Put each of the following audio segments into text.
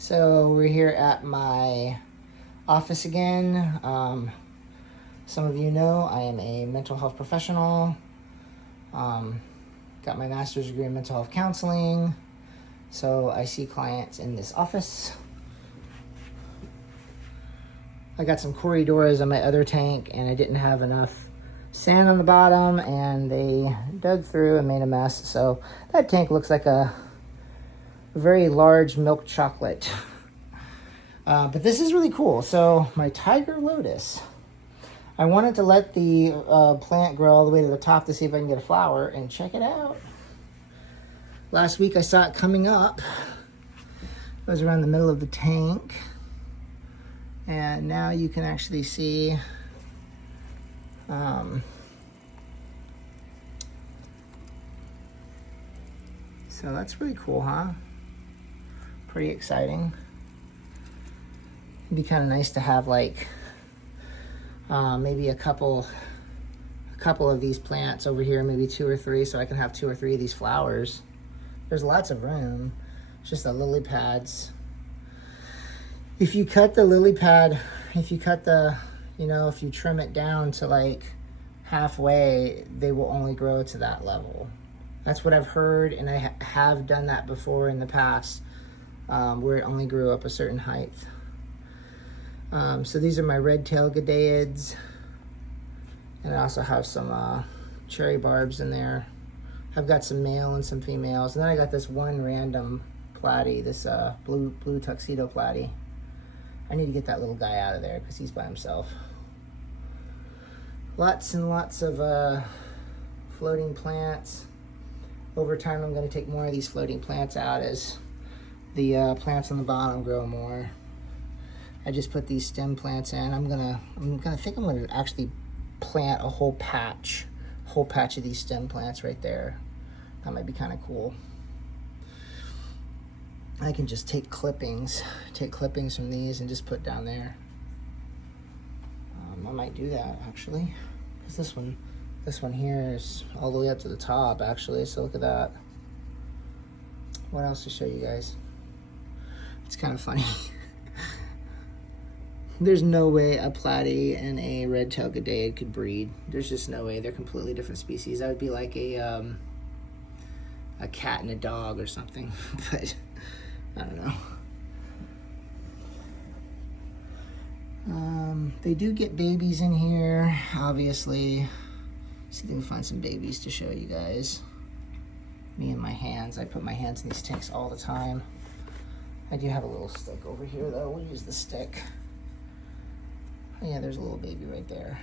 So we're here at my office again. Some of you know I am a mental health professional. Got my master's degree in mental health counseling. So I see clients in this office. I got some corridoras on my other tank and I didn't have enough sand on the bottom and they dug through and made a mess. So that tank looks like a very large milk chocolate. But this is really cool. So my Tiger Lotus, I wanted to let the plant grow all the way to the top to see if I can get a flower, and check it out. Last week I saw it coming up. It was around the middle of the tank. And now you can actually see so that's really cool, huh? Pretty exciting. It'd be kind of nice to have like maybe a couple of these plants over here, maybe 2 or 3, so I can have 2 or 3 of these flowers. There's lots of room. It's just the lily pads. If you cut the lily pad, if you trim it down to like halfway, they will only grow to that level. That's what I've heard, and I have done that before in the past, where it only grew up a certain height. So these are my red-tailed gadaids, and I also have some cherry barbs in there. I've got some male and some females, and then I got this one random platy, this blue tuxedo platy. I need to get that little guy out of there because he's by himself. Lots and lots of floating plants. Over time, I'm going to take more of these floating plants out as the plants on the bottom grow more. I just put these stem plants in. I'm gonna actually plant a whole patch of these stem plants right there. That might be kind of cool. I can just take clippings from these and just put down there. I might do that actually, because this one here is all the way up to the top actually. So look at that. What else to show you guys? It's kind of funny. There's no way a platy and a red-tailed gadaid could breed. There's just no way. They're completely different species. That would be like a cat and a dog or something. But I don't know. They do get babies in here, obviously. See if we can find some babies to show you guys. Me and my hands. I put my hands in these tanks all the time. I do have a little stick over here, though. We'll use the stick. Oh, yeah, there's a little baby right there.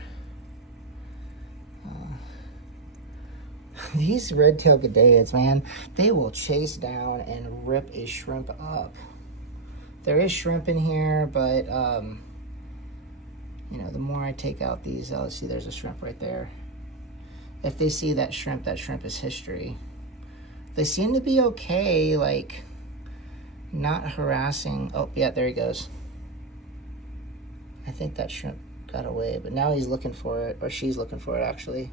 These red-tailed gadaids, man, they will chase down and rip a shrimp up. There is shrimp in here, but the more I take out these, oh, see, there's a shrimp right there. If they see that shrimp is history. They seem to be okay, like not harassing. Oh, yeah, there he goes. I think that shrimp got away, but now he's looking for it, or she's looking for it actually.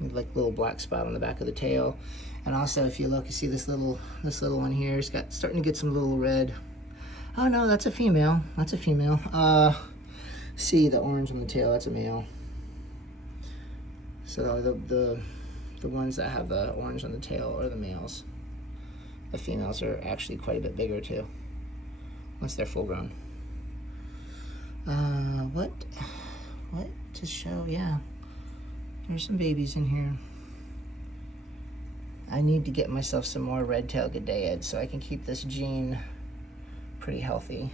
Like little black spot on the back of the tail. And also, if you look, you see this little one here. It's starting to get some little red. Oh no, that's a female. That's a female. See the orange on the tail? That's a male. So the ones that have the orange on the tail are the males. The females are actually quite a bit bigger too, once they're full grown. What to show? Yeah, there's some babies in here. I need to get myself some more red-tailed gadaids so I can keep this gene pretty healthy.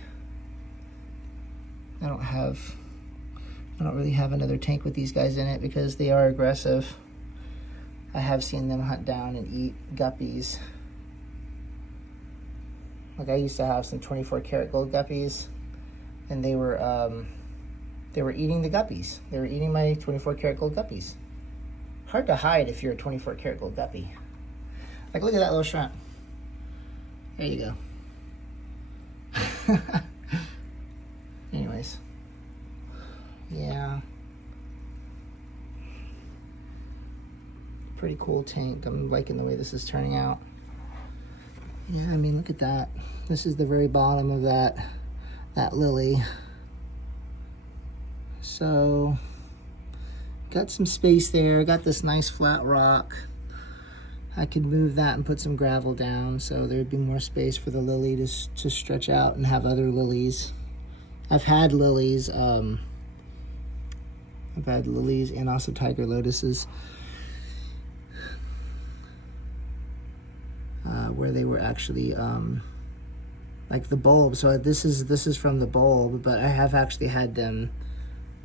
I don't really have another tank with these guys in it because they are aggressive. I have seen them hunt down and eat guppies. Like, I used to have some 24 karat gold guppies, and they were eating the guppies. They were eating my 24 karat gold guppies. Hard to hide if you're a 24 karat gold guppy. Like, look at that little shrimp. There you go. Anyways. Yeah. Pretty cool tank. I'm liking the way this is turning out. Yeah, I mean, look at that. This is the very bottom of that lily. So, got some space there. Got this nice flat rock. I could move that and put some gravel down so there'd be more space for the lily to stretch out and have other lilies. I've had lilies and also Tiger Lotuses where they were actually like the bulb. So this is from the bulb, but I have actually had them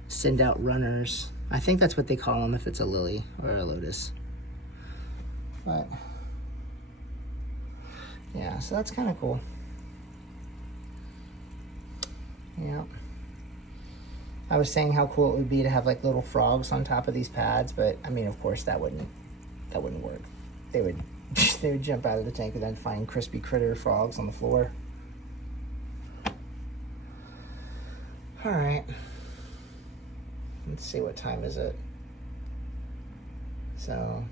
send out runners. I think that's what they call them if it's a lily or a lotus. But yeah, so that's kind of cool. Yeah. I was saying how cool it would be to have like little frogs on top of these pads, but I mean, of course, that wouldn't work. They would they would jump out of the tank and then find crispy critter frogs on the floor. All right. Let's see, what time is it? So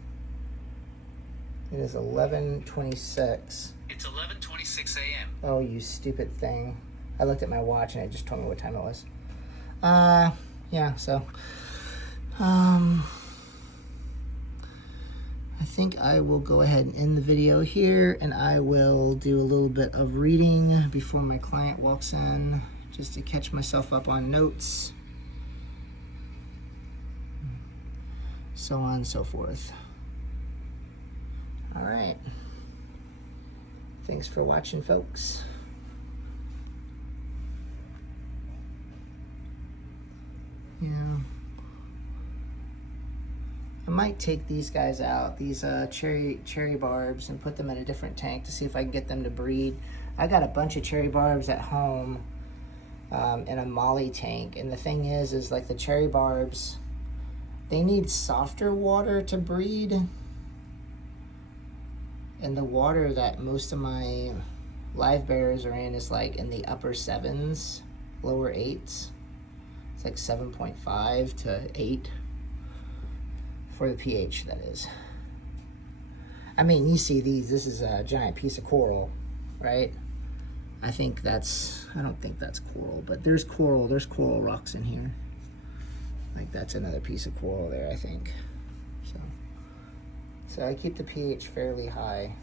it is 11:26. It's 11:26 a.m. Oh, you stupid thing. I looked at my watch and it just told me what time it was. Yeah, so I think I will go ahead and end the video here, and I will do a little bit of reading before my client walks in, just to catch myself up on notes, so on and so forth. All right. Thanks for watching, folks. Yeah. I might take these guys out, these cherry barbs, and put them in a different tank to see if I can get them to breed. I got a bunch of cherry barbs at home in a molly tank, and the thing is like the cherry barbs, they need softer water to breed, and the water that most of my live bearers are in is like in the upper 7s, lower 8s. It's like 7.5 to 8 for the pH, that is. I mean, you see these, this is a giant piece of coral, right? I don't think that's coral, but there's coral rocks in here. Like that's another piece of coral there, I think. So I keep the pH fairly high.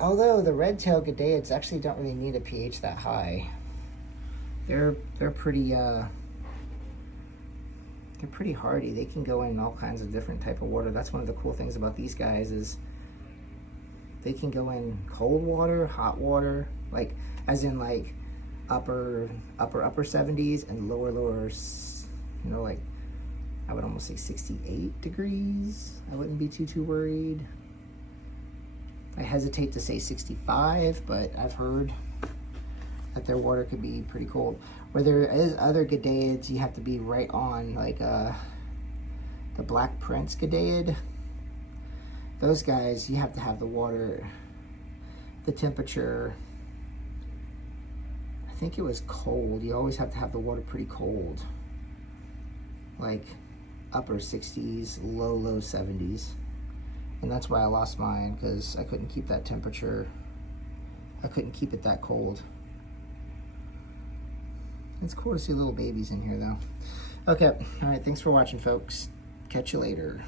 Although the red-tailed gadaids actually don't really need a pH that high. They're pretty hardy. They can go in all kinds of different type of water. That's one of the cool things about these guys is they can go in cold water, hot water, like as in like upper 70s and lower, you know, like I would almost say 68 degrees. I wouldn't be too worried. I hesitate to say 65, but I've heard that their water could be pretty cold. Where there is other gadaids, you have to be right on, like the Black Prince gadaid. Those guys, you have to have the water, the temperature, I think it was cold. You always have to have the water pretty cold. Like upper 60s, low 70s. And that's why I lost mine, because I couldn't keep that temperature. I couldn't keep it that cold. It's cool to see little babies in here, though. Okay, all right, thanks for watching, folks. Catch you later.